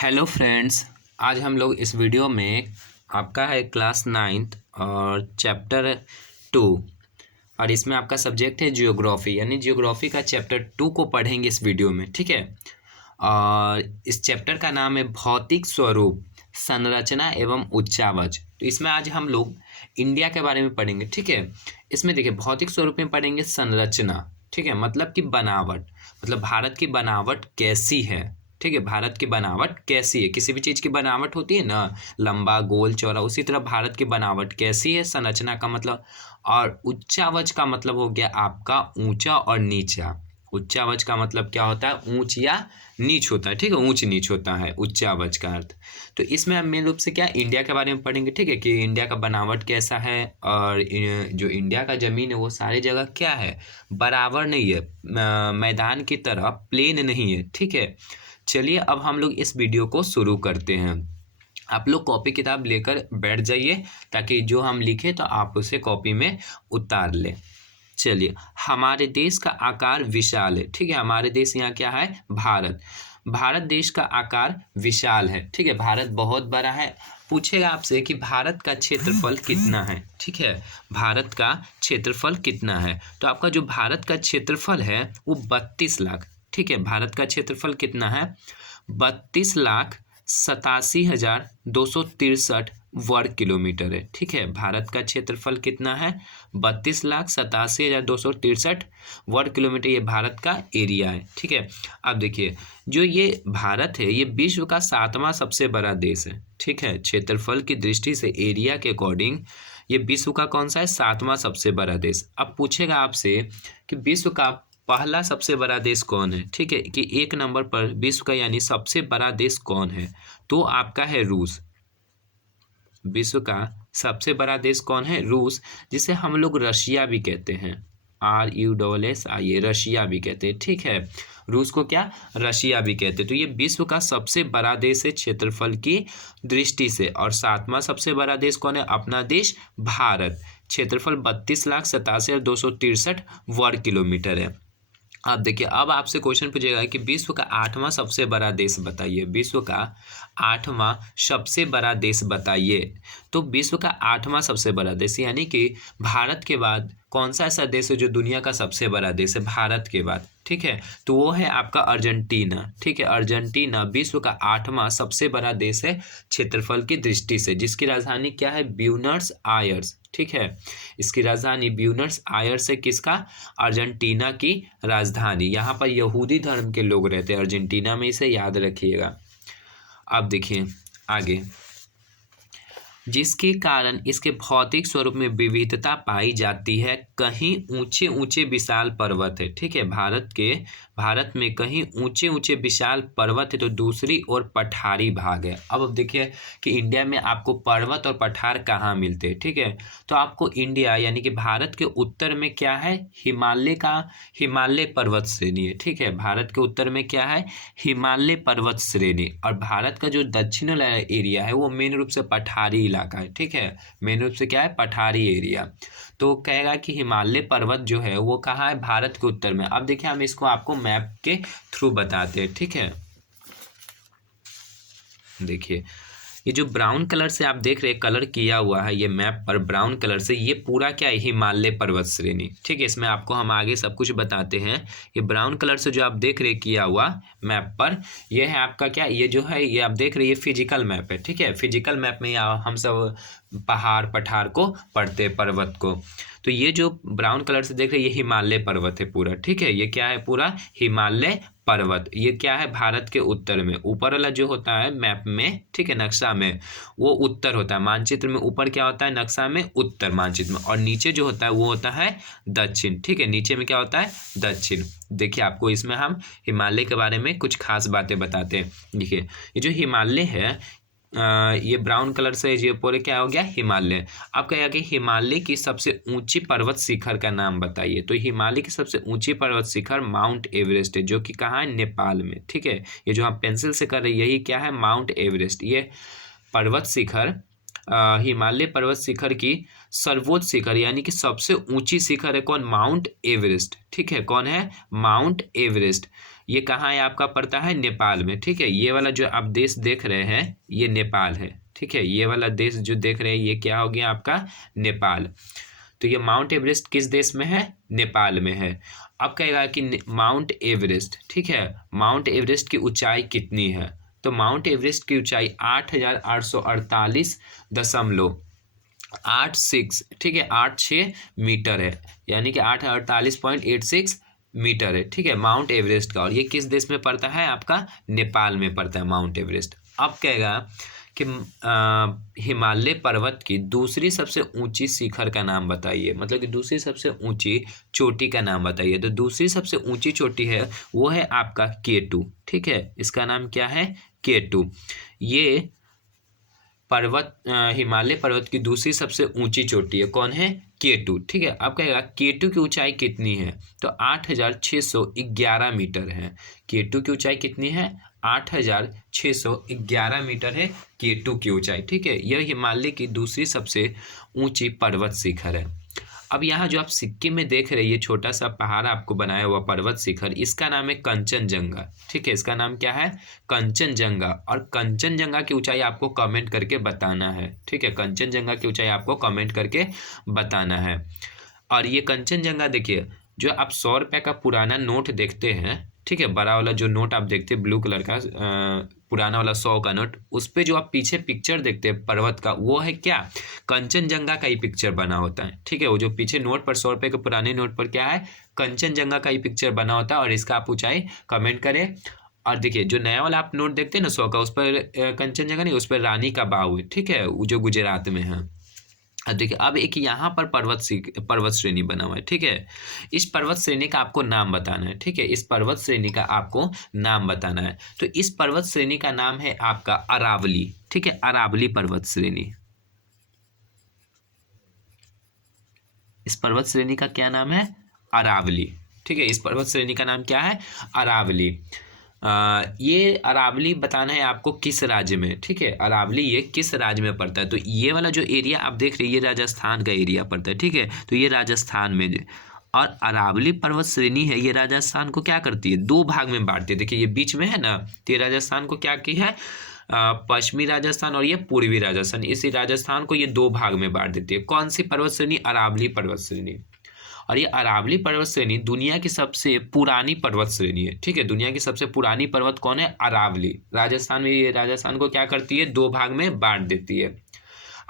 Hello friends, आज हम लोग इस वीडियो में आपका है क्लास 9th और चैप्टर 2 और इसमें आपका सब्जेक्ट है जियोग्राफी, यानी जियोग्राफी का चैप्टर 2 को पढ़ेंगे इस वीडियो में। ठीक है। और इस चैप्टर का नाम है भौतिक स्वरूप, संरचना एवं उच्चावच। तो इसमें आज हम लोग इंडिया के बारे में पढ़ेंगे। ठीक है। इसमें देखिए भौतिक स्वरूप में पढ़ेंगे संरचना। ठीक है, मतलब कि बनावट, मतलब भारत की बनावट कैसी है। ठीक है, भारत की बनावट कैसी है, किसी भी चीज़ की बनावट होती है ना, लंबा गोल चौड़ा, उसी तरह भारत की बनावट कैसी है, संरचना का मतलब। और उच्चावच का मतलब हो गया आपका ऊंचा और नीचा। उच्चावच का मतलब क्या होता है, ऊंच या नीच होता है। ठीक है, ऊंच नीच होता है उच्चावच का अर्थ। तो इसमें हम मेन रूप से क्या इंडिया के बारे में पढ़ेंगे। ठीक है, कि इंडिया का बनावट कैसा है और जो इंडिया का ज़मीन है वो सारी जगह क्या है, बराबर नहीं है, मैदान की तरह प्लेन नहीं है। ठीक है, चलिए अब हम लोग इस वीडियो को शुरू करते हैं। आप लोग कॉपी किताब लेकर बैठ जाइए ताकि जो हम लिखे तो आप उसे कॉपी में उतार लें। चलिए, हमारे देश का आकार विशाल है। ठीक है, हमारे देश यहाँ क्या है, भारत। भारत देश का आकार विशाल है। ठीक है, भारत बहुत बड़ा है। पूछेगा आपसे कि भारत का क्षेत्रफल कितना है। ठीक है, भारत का क्षेत्रफल कितना है, तो आपका जो भारत का क्षेत्रफल है वो 32 लाख। ठीक है, भारत का क्षेत्रफल कितना है, 32,87,263 वर्ग किलोमीटर है। ठीक है, भारत का क्षेत्रफल कितना है, 32,87,263 वर्ग किलोमीटर, ये भारत का एरिया है। ठीक है, अब देखिए जो ये भारत है ये विश्व का 7वां सबसे बड़ा देश है। ठीक है, क्षेत्रफल की दृष्टि से, एरिया के अकॉर्डिंग ये विश्व का कौन सा है, 7वां सबसे बड़ा देश। अब पूछेगा आपसे कि विश्व का पहला सबसे बड़ा देश कौन है। ठीक है, कि 1 नंबर पर विश्व का यानी सबसे बड़ा देश कौन है, तो आपका है रूस। विश्व का सबसे बड़ा देश कौन है, रूस, जिसे हम लोग रशिया भी कहते हैं। RUSSIA, रशिया भी कहते हैं। ठीक है, रूस को क्या, रशिया भी कहते हैं। तो ये विश्व का सबसे बड़ा देश है क्षेत्रफल की दृष्टि से। और 7वां सबसे बड़ा देश कौन है, अपना देश भारत। क्षेत्रफल 32,87,263 वर्ग किलोमीटर है। अब देखिए, अब आपसे क्वेश्चन पूछेगा कि विश्व का 8वां सबसे बड़ा देश बताइए। विश्व का 8वां सबसे बड़ा देश बताइए। तो विश्व का 8वां सबसे बड़ा देश यानी कि भारत के बाद कौन सा ऐसा देश है जो दुनिया का सबसे बड़ा देश है भारत के बाद। ठीक है, तो वो है आपका अर्जेंटीना। ठीक है, अर्जेंटीना विश्व का 8वां सबसे बड़ा देश है क्षेत्रफल की दृष्टि से, जिसकी राजधानी क्या है, ब्यूनस आयर्स। ठीक है, इसकी राजधानी ब्यूनस आयर्स है, किसका, अर्जेंटीना की राजधानी। यहाँ पर यहूदी धर्म के लोग रहते हैं अर्जेंटीना में, इसे याद रखिएगा। अब देखिए आगे, जिसके कारण इसके भौतिक स्वरूप में विविधता पाई जाती है। कहीं ऊंचे ऊंचे विशाल पर्वत है। ठीक है, भारत में कहीं ऊंचे ऊंचे विशाल पर्वत है तो दूसरी ओर पठारी भाग है। अब देखिए कि इंडिया में आपको पर्वत और पठार कहाँ मिलते हैं। ठीक है, तो आपको इंडिया यानी कि भारत के उत्तर में क्या है, हिमालय पर्वत श्रेणी है। ठीक है, भारत के उत्तर में क्या है, हिमालय पर्वत श्रेणी। और भारत का जो दक्षिण वाला एरिया है वो मेन रूप से पठारी इलाका है। ठीक है, मेन रूप से क्या है, पठारी एरिया। तो कहेगा कि हिमालय पर्वत जो है वो कहाँ है, भारत के उत्तर में। अब देखिए हम इसको आपको मैप के थ्रू बताते हैं। ठीक है, देखिए ये जो ब्राउन कलर से आप देख रहे हैं, कलर किया हुआ है ये मैप पर ब्राउन कलर से, ये पूरा क्या है, हिमालय पर्वत श्रेणी। ठीक है, इसमें आपको हम आगे सब कुछ बताते हैं। ये ब्राउन कलर से जो आप देख रहे हैं किया हुआ मैप पर, ये है आपका क्या, ये जो है ये आप देख रहे हैं ये फिजिकल मैप है। ठीक है, फिजिकल मैप में हम सब पहाड़ पठार को पढ़ते हैं, पर्वत को। तो ये जो ब्राउन कलर से देख रहे हैं ये हिमालय पर्वत है पूरा। ठीक है, ये क्या है, पूरा हिमालय पर्वत। ये क्या है, भारत के उत्तर में। ऊपर वाला जो होता है मैप में, ठीक है, नक्शा में, वो उत्तर होता है। मानचित्र में ऊपर क्या होता है, नक्शा में उत्तर, मानचित्र में। और नीचे जो होता है वो होता है दक्षिण। ठीक है, नीचे में क्या होता है, दक्षिण। देखिए आपको इसमें हम हिमालय के बारे में कुछ खास बातें बताते हैं। देखिए ये जो हिमालय है, ये ब्राउन कलर से ये पूरे क्या हो गया, हिमालय। अब कहेगा कि हिमालय की सबसे ऊंची पर्वत शिखर का नाम बताइए। तो हिमालय की सबसे ऊंची पर्वत शिखर माउंट एवरेस्ट है, जो कि कहाँ है, नेपाल में। ठीक है, ये जो हम पेंसिल से कर रहे हैं यही क्या है, माउंट एवरेस्ट। ये पर्वत शिखर हिमालय पर्वत शिखर की सर्वोच्च शिखर यानी कि सबसे ऊंची शिखर है कौन? Mount Everest. ठीक है, कौन है? Mount Everest. ये कहाँ है आपका? पड़ता है नेपाल में। ठीक है, ये वाला जो आप देश देख रहे हैं ये नेपाल है। ठीक है, ये वाला देश जो देख रहे हैं ये क्या हो गया आपका? नेपाल। तो ये माउंट एवरेस्ट किस देश में है? नेपाल में है। अब कहेगा कि माउंट एवरेस्ट, ठीक है, माउंट एवरेस्ट की ऊंचाई कितनी है? तो माउंट एवरेस्ट की ऊंचाई 8,848.86, ठीक है, 86 मीटर है, यानी कि 848.86 मीटर है। ठीक है, माउंट एवरेस्ट का। और ये किस देश में पड़ता है? आपका नेपाल में पड़ता है माउंट एवरेस्ट। अब कहेगा कि हिमालय पर्वत की दूसरी सबसे ऊंची शिखर का नाम बताइए, मतलब कि दूसरी सबसे ऊंची चोटी का नाम बताइए। तो दूसरी सबसे ऊंची चोटी है वो है आपका K2। ठीक है, इसका नाम क्या है? K2। ये पर्वत हिमालय पर्वत की दूसरी सबसे ऊंची चोटी है। कौन है? K2। ठीक है, अब कहेगा K2 की ऊंचाई कितनी है? तो 8,611 मीटर है। K2 की ऊंचाई कितनी है? 8,611 मीटर है K2 की ऊंचाई। ठीक है, यह हिमालय की दूसरी सबसे ऊंची पर्वत शिखर है। अब यहाँ जो आप सिक्किम में देख रहे हैं ये छोटा सा पहाड़ आपको बनाया हुआ पर्वत शिखर, इसका नाम है कंचनजंगा। ठीक है, इसका नाम क्या है? कंचनजंगा। और कंचनजंगा की ऊंचाई आपको कमेंट करके बताना है। ठीक है, कंचनजंगा की ऊंचाई आपको कमेंट करके बताना है। और ये कंचनजंगा देखिए, जो आप 100 रुपये का पुराना नोट देखते हैं, ठीक है, बड़ा वाला जो नोट आप देखते हैं ब्लू कलर का पुराना वाला 100 का नोट, उस पर जो आप पीछे पिक्चर देखते हैं पर्वत का, वो है क्या? कंचनजंगा का ही पिक्चर बना होता है। ठीक है, वो जो पीछे नोट पर 100 रुपये के पुराने नोट पर क्या है? कंचनजंगा का ही पिक्चर बना होता है। और इसका आप ऊंचाई कमेंट करें। और देखिए जो नया वाला आप नोट देखते हैं ना 100 का, उस पर कंचनजंगा नहीं, उस पर रानी का बाग है। ठीक है, वो जो गुजरात में है। देखिए अब एक यहाँ पर पर्वत श्रेणी बना हुआ है। ठीक है, इस पर्वत श्रेणी का आपको नाम बताना है। ठीक है, इस पर्वत श्रेणी का आपको नाम बताना है। तो इस पर्वत श्रेणी का नाम है आपका अरावली। ठीक है, अरावली पर्वत श्रेणी। इस पर्वत श्रेणी का क्या नाम है? अरावली। ठीक है, इस पर्वत श्रेणी का नाम क्या है? अरावली। ये अरावली बताना है आपको किस राज्य में। ठीक है, अरावली ये किस राज्य में पड़ता है? तो ये वाला जो एरिया आप देख रहे हैं ये राजस्थान का एरिया पड़ता है। ठीक है, तो ये राजस्थान में और अरावली पर्वत श्रेणी है ये राजस्थान को क्या करती है? 2 भाग में बांटती है। देखिए ये बीच में है ना, तो ये राजस्थान को क्या की है? पश्चिमी राजस्थान और ये पूर्वी राजस्थान, इसी राजस्थान को ये 2 भाग में बांट देती है। कौन सी पर्वत श्रेणी? अरावली पर्वत श्रेणी। और ये अरावली पर्वत श्रेणी दुनिया की सबसे पुरानी पर्वत श्रेणी है। ठीक है, दुनिया की सबसे पुरानी पर्वत कौन है? अरावली। राजस्थान में ये राजस्थान को क्या करती है? 2 भाग में बांट देती है।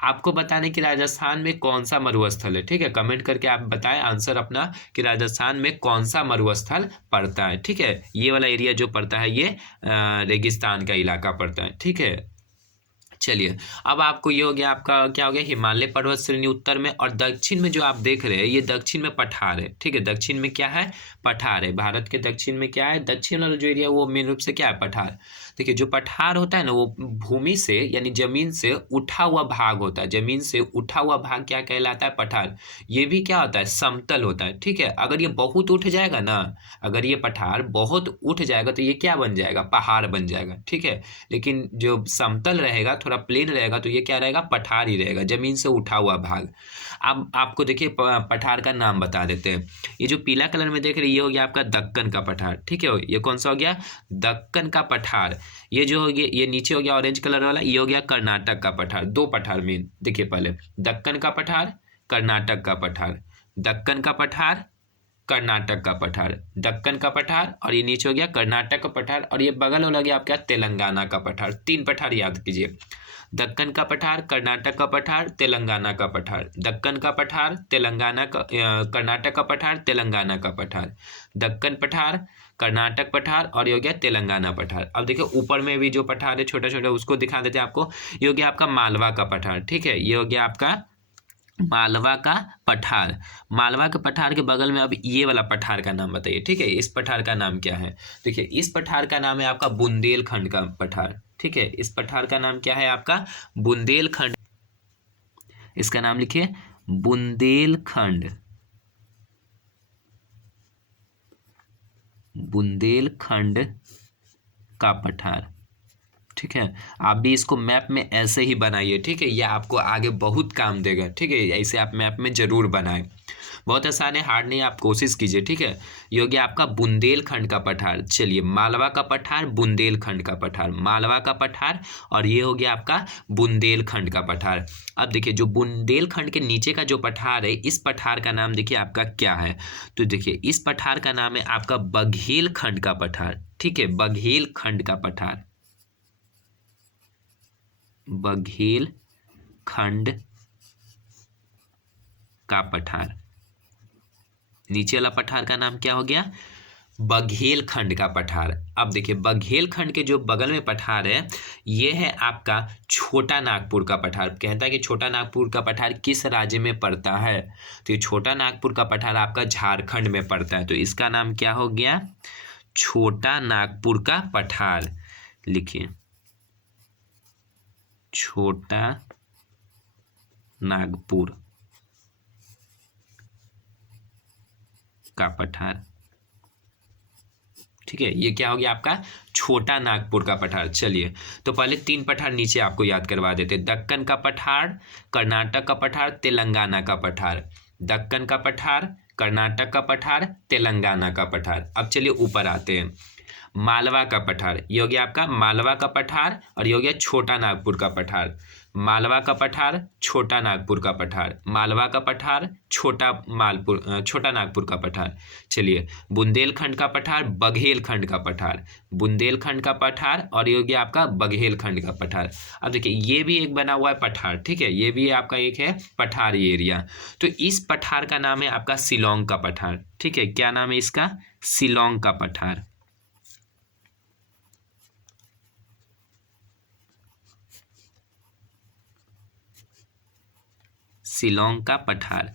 आपको बताने कि राजस्थान में कौन सा मरुस्थल है। ठीक है, कमेंट करके आप बताएं आंसर अपना कि राजस्थान में कौन सा मरुस्थल पड़ता है। ठीक है, ये वाला एरिया जो पड़ता है ये रेगिस्तान का इलाका पड़ता है। ठीक है, चलिए अब आपको ये हो गया, आपका क्या हो गया? हिमालय पर्वत श्रेणी उत्तर में। और दक्षिण में जो आप देख रहे हैं ये दक्षिण में पठार है। ठीक है, दक्षिण में क्या है? पठार है। भारत के दक्षिण में क्या है? दक्षिण वाला जो एरिया वो मेन रूप से क्या है? पठार। देखिए जो पठार होता है ना वो भूमि से यानी जमीन से उठा हुआ भाग होता है। जमीन से उठा हुआ भाग क्या कहलाता है? पठार। ये भी क्या होता है? समतल होता है। ठीक है, अगर ये बहुत उठ जाएगा ना, अगर ये पठार बहुत उठ जाएगा तो ये क्या बन जाएगा? पहाड़ बन जाएगा। ठीक है, लेकिन जो समतल रहेगा, थोड़ा प्लेन रहेगा, तो ये क्या रहेगा? पठार ही रहेगा, जमीन से उठा हुआ भाग। अब आपको देखिए पठार का नाम बता देते हैं। ये जो पीला कलर में देख रहे हैं ये हो गया आपका दक्कन का पठार। ठीक है, ये कौन सा हो गया? दक्कन का पठार। ये जो हो गया ये नीचे हो गया ऑरेंज कलर वाला, ये हो गया कर्नाटक का पठार। 2 पठार मेन देखिए, पहले दक्कन का पठार, कर्नाटक का पठार। दक्कन का पठार, कर्नाटक का पठार, दक्कन का पठार, और ये नीचे हो गया कर्नाटक का पठार, और ये बगल वाला गया आपका तेलंगाना का पठार। 3 पठार याद कीजिए, दक्कन का पठार, कर्नाटक का पठार, तेलंगाना का पठार। दक्कन का पठार, तेलंगाना का कर्नाटक का पठार, तेलंगाना का पठार। दक्कन पठार, कर्नाटक पठार, और ये हो गया तेलंगाना पठार। अब देखिए ऊपर में भी जो पठार है छोटा छोटा उसको दिखा देते हैं आपको। ये हो गया आपका मालवा का पठार। ठीक है, ये हो गया आपका मालवा का पठार। मालवा के पठार के बगल में अब ये वाला पठार का नाम बताइए। ठीक है, इस पठार का नाम क्या है? देखिए इस पठार का नाम है आपका बुंदेलखंड का पठार। ठीक है, इस पठार का नाम क्या है आपका? बुंदेलखंड। इसका नाम लिखिए बुंदेलखंड। बुंदेलखंड का पठार। ठीक है। आप भी इसको मैप में ऐसे ही बनाइए, ठीक है, यह आपको आगे बहुत काम देगा, ठीक है। ऐसे आप मैप में ज़रूर बनाएं, बहुत आसान है, हार्ड नहीं, आप कोशिश कीजिए, ठीक है। ये हो गया आपका बुंदेलखंड का पठार। चलिए, मालवा का पठार, बुंदेलखंड का पठार, मालवा का पठार, और ये हो गया आपका बुंदेलखंड का पठार। अब देखिए, जो बुंदेलखंड के नीचे का जो पठार है, इस पठार का नाम देखिए आपका क्या है। तो देखिए, इस पठार का नाम है आपका बघेलखंड का पठार, ठीक है, बघेलखंड का पठार, बघेलखंड का पठार। नीचे वाला पठार का नाम क्या हो गया, बघेलखंड का पठार। अब देखिए, बघेलखंड के जो बगल में पठार है, ये है आपका छोटा नागपुर का पठार। कहता है कि छोटा नागपुर का पठार किस राज्य में पड़ता है, तो ये छोटा नागपुर का पठार आपका झारखंड में पड़ता है। तो इसका नाम क्या हो गया, छोटा नागपुर का पठार। लिखिए, छोटा नागपुर का पठार, ठीक है। ये क्या हो गया आपका, छोटा नागपुर का पठार। चलिए, तो पहले 3 पठार नीचे आपको याद करवा देते। दक्कन का पठार, कर्नाटक का पठार, तेलंगाना का पठार। दक्कन का पठार, कर्नाटक का पठार, तेलंगाना का पठार। अब चलिए ऊपर आते हैं। मालवा का पठार, ये हो गया आपका मालवा का पठार, और ये हो गया छोटा नागपुर का पठार। मालवा का पठार, छोटा नागपुर का पठार, मालवा का पठार, छोटा नागपुर का पठार। चलिए, बुंदेलखंड का पठार, बघेलखंड का पठार, बुंदेलखंड का पठार, और ये हो गया आपका बघेलखंड का पठार। अब देखिए, ये भी एक बना हुआ है पठार, ठीक है, ये भी आपका एक है पठारी एरिया। तो इस पठार का नाम है आपका शिलोंग का पठार, ठीक है। क्या नाम है इसका, शिलोंग का पठार। शिलोंग का पठार।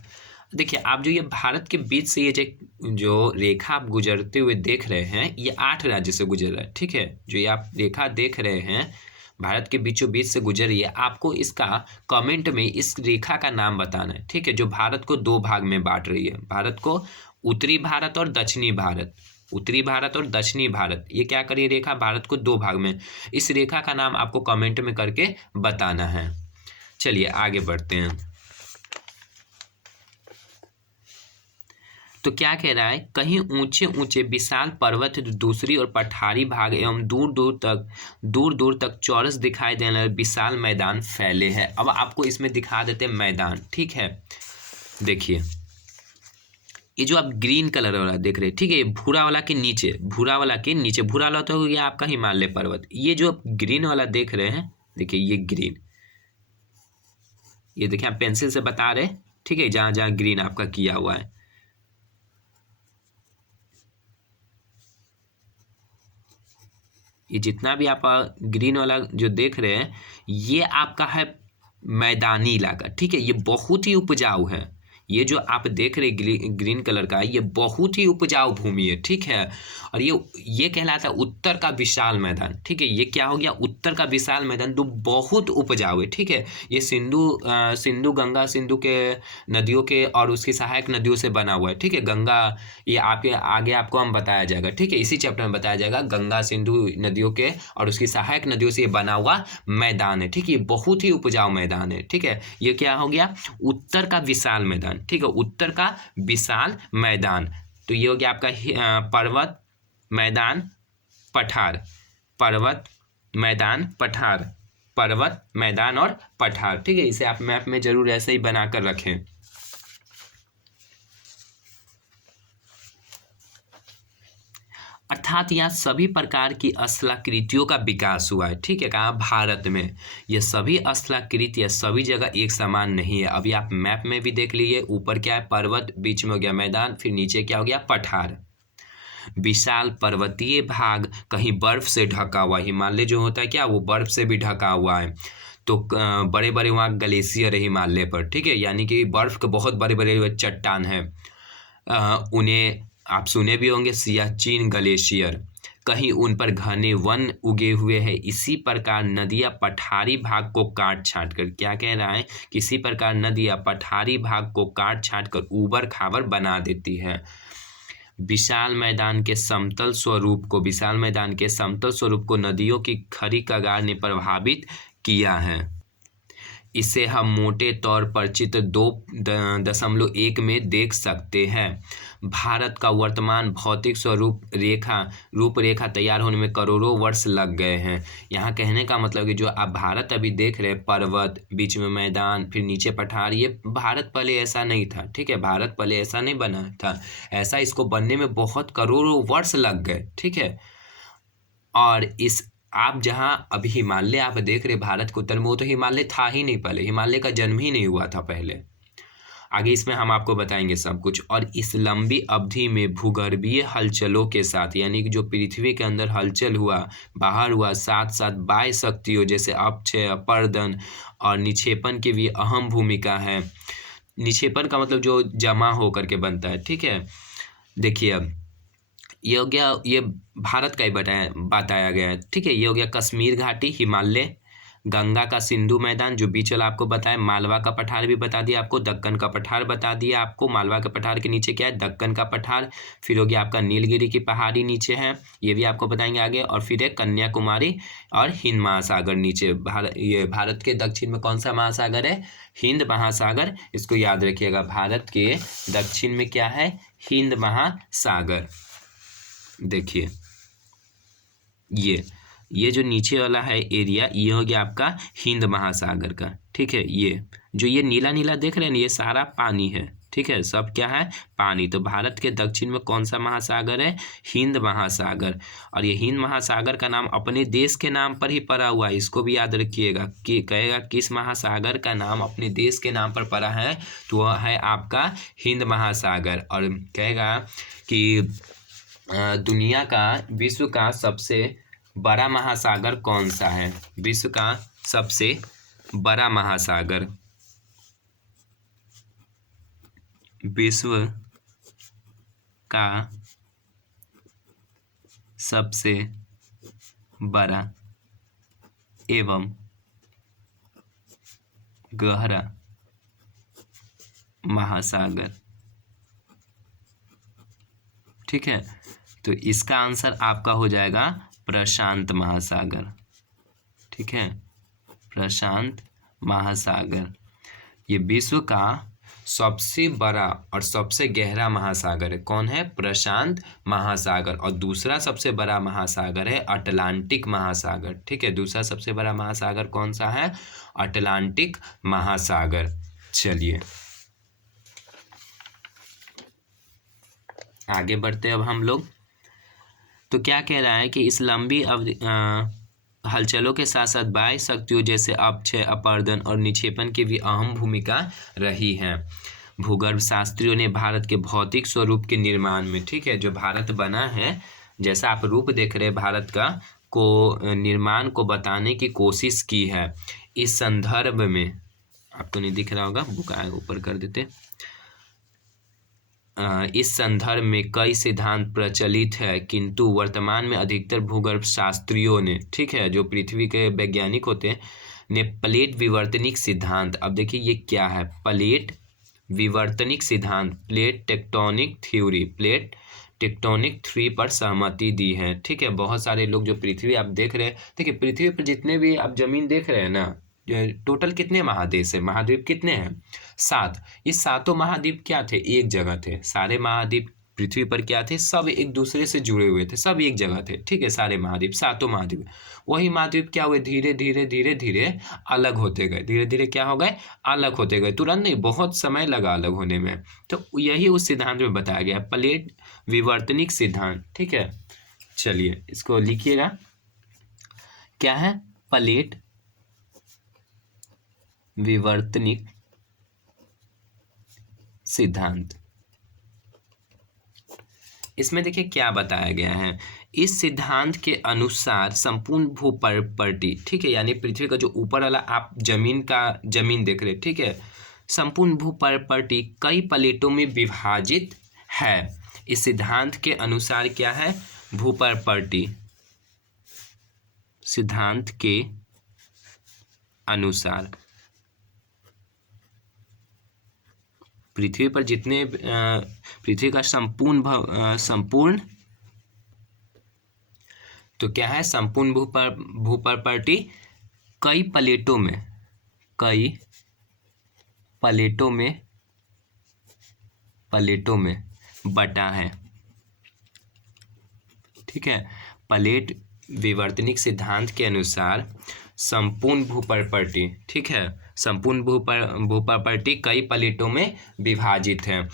देखिए, आप जो ये भारत के बीच से ये जो रेखा आप गुजरते हुए देख रहे हैं, ये 8 राज्य से गुजर रहा है, ठीक है। जो ये आप रेखा देख रहे हैं, भारत के बीचों बीच से गुजर रही है। आपको इसका कमेंट में इस रेखा का नाम बताना है, ठीक है, जो भारत को 2 भाग में बांट रही है। भारत को उत्तरी भारत और दक्षिणी भारत, उत्तरी भारत और दक्षिणी भारत, ये क्या करिए रेखा भारत को 2 भाग में। इस रेखा का नाम आपको कमेंट में करके बताना है। चलिए आगे बढ़ते हैं। तो क्या कह रहा है, कहीं ऊंचे ऊंचे विशाल पर्वत दूसरी और पठारी भाग एवं दूर दूर तक चौरस दिखाई देने वाले विशाल मैदान फैले हैं। अब आपको इसमें दिखा देते हैं मैदान, ठीक है। देखिए, ये जो आप ग्रीन कलर वाला देख रहे हैं, ठीक है, भूरा वाला के नीचे, भूरा वाला तो हो गया आपका हिमालय पर्वत। ये जो आप ग्रीन वाला देख रहे हैं, देखिए ये ग्रीन, ये देखिए आप पेंसिल से बता रहे, ठीक है, जहाँ जहाँ ग्रीन आपका किया हुआ है। ये जितना भी आप ग्रीन वाला जो देख रहे हैं, ये आपका है मैदानी इलाका, ठीक है। ये बहुत ही उपजाऊ है। ये जो आप देख रहे ग्रीन कलर का, ये बहुत ही उपजाऊ भूमि है, ठीक है। और ये कहलाता है उत्तर का विशाल मैदान, ठीक है। ये क्या हो गया, उत्तर का विशाल मैदान, तो बहुत उपजाऊ है, ठीक है। ये सिंधु गंगा सिंधु के नदियों के और उसकी सहायक नदियों से बना हुआ है, ठीक है। गंगा, ये आपके आगे आपको हम बताया जाएगा, ठीक है, इसी चैप्टर में बताया जाएगा। गंगा सिंधु नदियों के और उसकी सहायक नदियों से ये बना हुआ मैदान है, ठीक है। ये बहुत ही उपजाऊ मैदान है, ठीक है। ये क्या हो गया, उत्तर का विशाल मैदान, ठीक है, उत्तर का विशाल मैदान। तो ये हो गया आपका पर्वत मैदान पठार, पर्वत मैदान पठार, पर्वत मैदान और पठार, ठीक है। इसे आप मैप में जरूर ऐसे ही बनाकर रखें। अर्थात यहाँ सभी प्रकार की स्थलाकृतियों का विकास हुआ है, ठीक है। कहाँ, भारत में। ये सभी स्थलाकृति या सभी जगह एक समान नहीं है। अभी आप मैप में भी देख लीजिए, ऊपर क्या है, पर्वत, बीच में हो गया मैदान, फिर नीचे क्या हो गया, पठार। विशाल पर्वतीय भाग कहीं बर्फ से ढका हुआ, हिमालय जो होता है क्या, वो बर्फ से भी ढका हुआ है। तो बड़े बड़े वहाँ ग्लेशियर है हिमालय पर, ठीक है, यानी कि बर्फ के बहुत बड़े बड़े चट्टान हैं। उन्हें आप सुने भी होंगे, सियाचिन ग्लेशियर। कहीं उन पर घने वन उगे हुए हैं। इसी प्रकार नदियाँ पठारी भाग को काट छाट कर, क्या कह रहा है, किसी प्रकार नदियाँ पठारी भाग को काट छाट कर ऊबड़ खाबड़ बना देती है। विशाल मैदान के समतल स्वरूप को नदियों की खड़ी कगार ने प्रभावित किया है। इसे हम मोटे तौर पर चित्र 2.1 में देख सकते हैं। भारत का वर्तमान भौतिक रूपरेखा तैयार होने में करोड़ों वर्ष लग गए हैं। यहाँ कहने का मतलब कि जो आप भारत अभी देख रहे हैं, पर्वत, बीच में मैदान, फिर नीचे पठार, ये भारत पहले ऐसा नहीं था। ठीक है, भारत पहले ऐसा नहीं बना था। ऐसा इसको बनने में बहुत करोड़ों वर्ष लग गए। ठीक है, और इस आप जहाँ अभी हिमालय आप देख रहे भारत के उत्तर में, वो तो हिमालय था ही नहीं पहले, हिमालय का जन्म ही नहीं हुआ था पहले। आगे इसमें हम आपको बताएंगे सब कुछ। और इस लंबी अवधि में भूगर्भीय हलचलों के साथ, यानी कि जो पृथ्वी के अंदर हलचल हुआ, बाहर हुआ, साथ साथ बाह्य शक्तियों जैसे अपक्षय, अपरदन और निक्षेपण की भी अहम भूमिका है। निक्षेपण का मतलब जो जमा होकर के बनता है। ठीक है, देखिए अब ये हो गया, ये भारत का ही बताया गया है। ठीक है, ये हो गया कश्मीर घाटी, हिमालय, गंगा का सिंधु मैदान जो बीच वाला आपको बताया, मालवा का पठार भी बता दिया आपको, दक्कन का पठार बता दिया आपको। मालवा के पठार के नीचे क्या है, दक्कन का पठार। फिर हो गया आपका नीलगिरी की पहाड़ी नीचे है, ये भी आपको बताएंगे आगे। और फिर है कन्याकुमारी और हिंद महासागर नीचे। ये भारत के दक्षिण में कौन सा महासागर है, हिंद महासागर। इसको याद रखिएगा, भारत के दक्षिण में क्या है, हिंद महासागर। देखिए ये जो नीचे वाला है एरिया, ये हो गया आपका हिंद महासागर का। ठीक है, ये जो ये नीला नीला देख रहे हैं, ये सारा पानी है। ठीक है, सब क्या है, पानी। तो भारत के दक्षिण में कौन सा महासागर है, हिंद महासागर। और ये हिंद महासागर का नाम अपने देश के नाम पर ही पड़ा हुआ है, इसको भी याद रखिएगा। कि कहेगा किस महासागर का नाम अपने देश के नाम पर पड़ा है, तो वह है आपका हिंद महासागर। और कहेगा कि दुनिया का, विश्व का सबसे बड़ा महासागर कौन सा है, विश्व का सबसे बड़ा महासागर, विश्व का सबसे बड़ा एवं गहरा महासागर। ठीक है, तो इसका आंसर आपका हो जाएगा प्रशांत महासागर। ठीक है, प्रशांत महासागर ये विश्व का सबसे बड़ा और सबसे गहरा महासागर है। कौन है, प्रशांत महासागर। और दूसरा सबसे बड़ा महासागर है अटलांटिक महासागर। ठीक है, दूसरा सबसे बड़ा महासागर कौन सा है, अटलांटिक महासागर। चलिए आगे बढ़ते हैं अब हम लोग। तो क्या कह रहा है कि इस लंबी अवधि हलचलों के साथ साथ बाह्य शक्तियों जैसे अपक्षय, अपरदन और निक्षेपण की भी अहम भूमिका रही है। भूगर्भ शास्त्रियों ने भारत के भौतिक स्वरूप के निर्माण में, ठीक है, जो भारत बना है, जैसा आप रूप देख रहे हैं भारत का, को निर्माण को बताने की कोशिश की है। इस संदर्भ में आपको नहीं दिख रहा होगा, बुक ऊपर कर देते। इस संदर्भ में कई सिद्धांत प्रचलित है, किंतु वर्तमान में अधिकतर भूगर्भ शास्त्रियों ने, ठीक है, जो पृथ्वी के वैज्ञानिक होते हैं, ने प्लेट विवर्तनिक सिद्धांत, अब देखिए ये क्या है, प्लेट विवर्तनिक सिद्धांत, plate tectonic theory, plate tectonic theory पर सहमति दी है। ठीक है, बहुत सारे लोग जो पृथ्वी आप देख रहे हैं, देखिए पृथ्वी पर जितने भी आप जमीन देख रहे हैं ना, टोटल कितने महादेश है, महाद्वीप कितने हैं, 7। ये सातों महाद्वीप क्या थे, एक जगह थे। सारे महाद्वीप पृथ्वी पर क्या थे, सब एक दूसरे से जुड़े हुए थे, सब एक जगह थे। ठीक है, सारे महाद्वीप, सातों महाद्वीप। वही महाद्वीप क्या हुए, धीरे धीरे धीरे धीरे अलग होते गए, धीरे धीरे क्या हो गए, अलग होते गए। तुरंत नहीं, बहुत समय लगा अलग होने में। तो यही उस सिद्धांत में बताया गया, प्लेट विवर्तनिक सिद्धांत। ठीक है, चलिए इसको लिखिएगा, क्या है, प्लेट विवर्तनिक सिद्धांत। इसमें देखिए क्या बताया गया है, इस सिद्धांत के अनुसार संपूर्ण भूप्रॉपर्टी, ठीक है, यानी पृथ्वी का जो ऊपर वाला आप जमीन देख रहे हैं, ठीक है, संपूर्ण भूप्रॉपर्टी कई प्लेटों में विभाजित है। इस सिद्धांत के अनुसार क्या है, भूप्रॉपर्टी, सिद्धांत के अनुसार पृथ्वी पर जितने पृथ्वी का संपूर्ण तो क्या है, संपूर्ण भूप्रॉपर्टी कई प्लेटों में बटा है। ठीक है, प्लेट विवर्तनिक सिद्धांत के अनुसार संपूर्ण भूप्रॉपर्टी, ठीक है, संपूर्ण भूप्रॉपर्टी कई प्लेटों में विभाजित है।